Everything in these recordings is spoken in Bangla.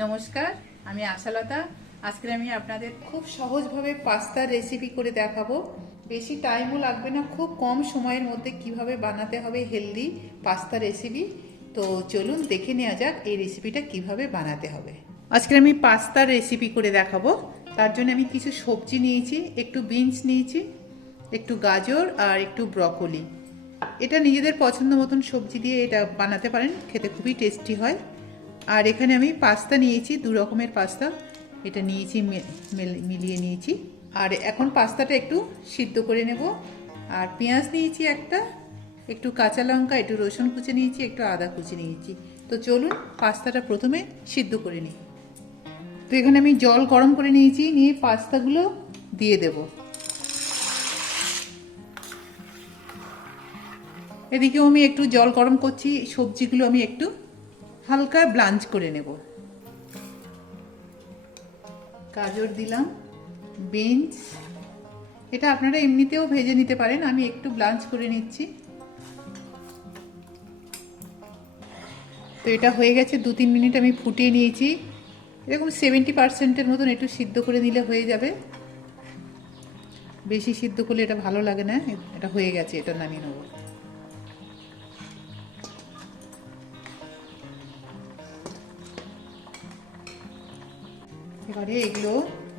নমস্কার, আমি আশালতা। আজকে আমি আপনাদের খুব সহজভাবে পাস্তার রেসিপি করে দেখাবো। বেশি টাইমও লাগবে না, খুব কম সময়ের মধ্যে কীভাবে বানাতে হবে হেলদি পাস্তা রেসিপি তো চলুন দেখে নেওয়া যাক এই রেসিপিটা কীভাবে বানাতে হবে। আজকে আমি পাস্তার রেসিপি করে দেখাবো। তার জন্য আমি কিছু সবজি নিয়েছি, একটু বিনস নিয়েছি, একটু গাজর আর একটু ব্রকলি এটা নিজেদের পছন্দ মতন সবজি দিয়ে এটা বানাতে পারেন, খেতে খুবই টেস্টি হয়। আর এখানে আমি পাস্তা নিয়েছি, দু রকমের পাস্তা। এটা নিয়েছি মিলিয়ে নিয়েছি। আর এখন পাস্তাটা একটু সিদ্ধ করে নেব। আর পেঁয়াজ নিয়েছি একটা, একটু কাঁচা লঙ্কা, একটু রসুন কুচি নিয়েছি, একটু আদা কুচি নিয়েছি। তো চলুন পাস্তাটা প্রথমে সিদ্ধ করে নিই। তো এখানে আমি জল গরম করে নিয়েছি, নিয়ে পাস্তাগুলো দিয়ে দেবো। এদিকেও আমি একটু জল গরম করছি, সবজিগুলো আমি একটু হালকা ব্লাঞ্চ করে নেব। গাজর দিলাম, বিনস। এটা আপনারা এমনিতেও ভেজে নিতে পারেন, আমি একটু ব্লাঞ্চ করে নিচ্ছি। তো এটা হয়ে গেছে, দু তিন মিনিট আমি ফুটিয়ে নিয়েছি। এরকম সেভেন্টি পার্সেন্টের মতন একটু সিদ্ধ করে নিলে হয়ে যাবে। বেশি সিদ্ধ করলে এটা ভালো লাগে না, এটা হয়ে গেছে, এটা নামিয়ে নেব। এবারে এগুলো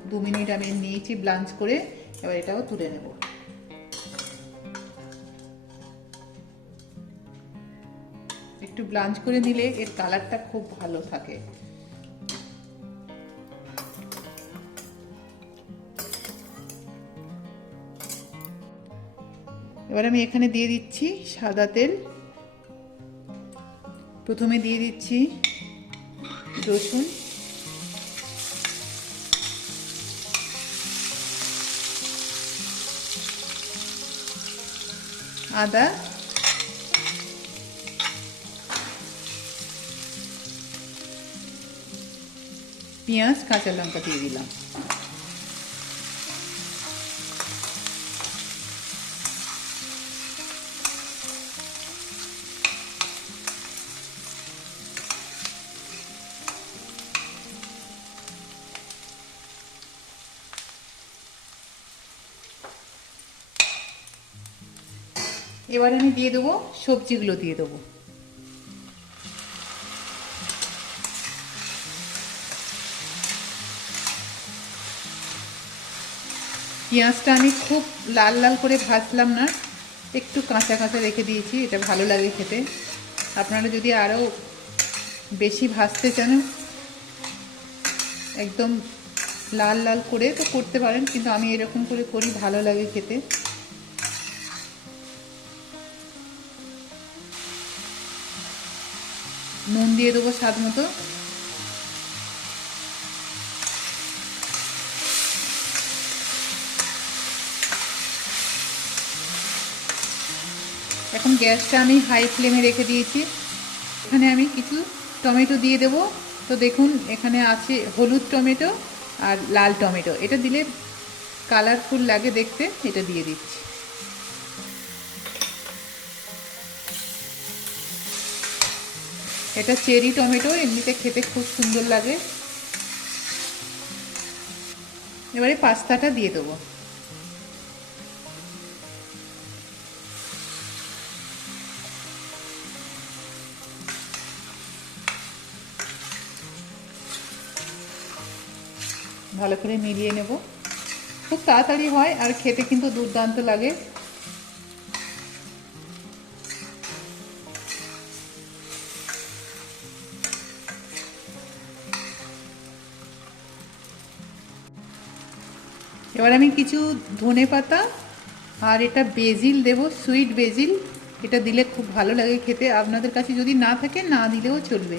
দু মিনিট আমি নিয়েছি, ব্লাঞ্চ করে এবার এটাও তুলে নেব। একটু ব্লাঞ্চ করে নিলে এর কালারটা খুব ভালো থাকে। এবার আমি এখানে দিয়ে দিচ্ছি সাদা তেল। প্রথমে দিয়ে দিচ্ছি রসুন। আদা পেঁয়াজ কাঁচা লঙ্কা দিয়ে দিলাম এবার আমি দিয়ে দেবো সবজিগুলো দিয়ে দেবো। পেঁয়াজটা আমি খুব লাল লাল করে ভাজলাম না, একটু কাঁচা কাঁচা রেখে দিয়েছি, এটা ভালো লাগে খেতে। আপনারা যদি আরও বেশি ভাজতে চান, একদম লাল লাল করে তো করতে পারেন, কিন্তু আমি এরকম করে করি, ভালো লাগে খেতে। নুন দিয়ে দেবো স্বাদ মতো। এখন গ্যাসটা আমি হাই ফ্লেমে রেখে দিয়েছি। এখানে আমি কিছু টমেটো দিয়ে দেবো। তো দেখুন, এখানে আছে হলুদ টমেটো আর লাল টমেটো। এটা দিলে কালারফুল লাগে দেখতে, এটা দিয়ে দিচ্ছি। এটা চেরি টমেটো, এমনিতে খেতে খুব সুন্দর লাগে। এবারে পাস্তাটা দিয়ে দেবো। ভালো করে মিলিয়ে নেব। খুব তাড়াতাড়ি হয় আর খেতে কিন্তু দুর্দান্ত লাগে। এবার আমি কিছু ধনে পাতা আর এটা বেজিল দেব, সুইট বেজিল। এটা দিলে খুব ভালো লাগে খেতে। আপনাদের কাছে যদি না থাকে, না দিলেও চলবে।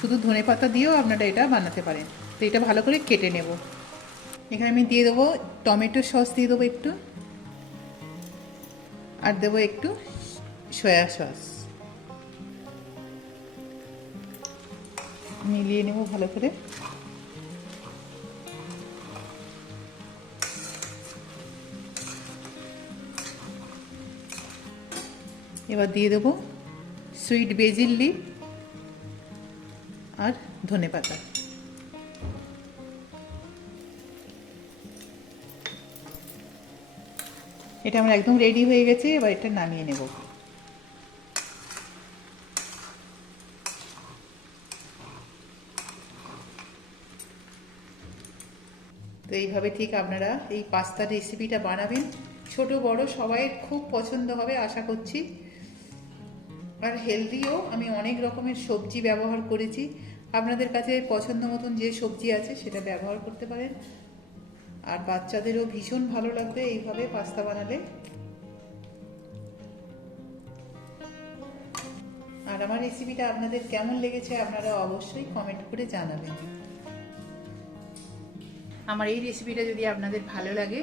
শুধু ধনে পাতা দিয়েও আপনারা এটা বানাতে পারেন। তো এটা ভালো করে কেটে নেব। এখানে আমি দিয়ে দেবো টমেটো সস, দিয়ে দেবো একটু। আর দেবো একটু সয়া সস। মিলিয়ে নেব ভালো করে। এবার দিয়ে দেবো সুইট বেজিল লি আর ধনে পাতা। এটা আমার একদম রেডি হয়ে গেছে, এবার এটা নামিয়ে নেব। তো এইভাবে ঠিক আপনারা এই পাস্তা রেসিপিটা বানাবেন। ছোট বড় সবাই খুব পছন্দ হবে, আশা করছি। আর হেলদিও আমি অনেক রকমের সবজি ব্যবহার করেছি। আপনাদের কাছে পছন্দ মতন যে সবজি আছে সেটা ব্যবহার করতে পারেন। আর বাচ্চাদেরও ভীষণ ভালো লাগবে এইভাবে পাস্তা বানালে। আর আমার রেসিপিটা আপনাদের কেমন লেগেছে আপনারা অবশ্যই কমেন্ট করে জানাবেন। আমার এই রেসিপিটা যদি আপনাদের ভালো লাগে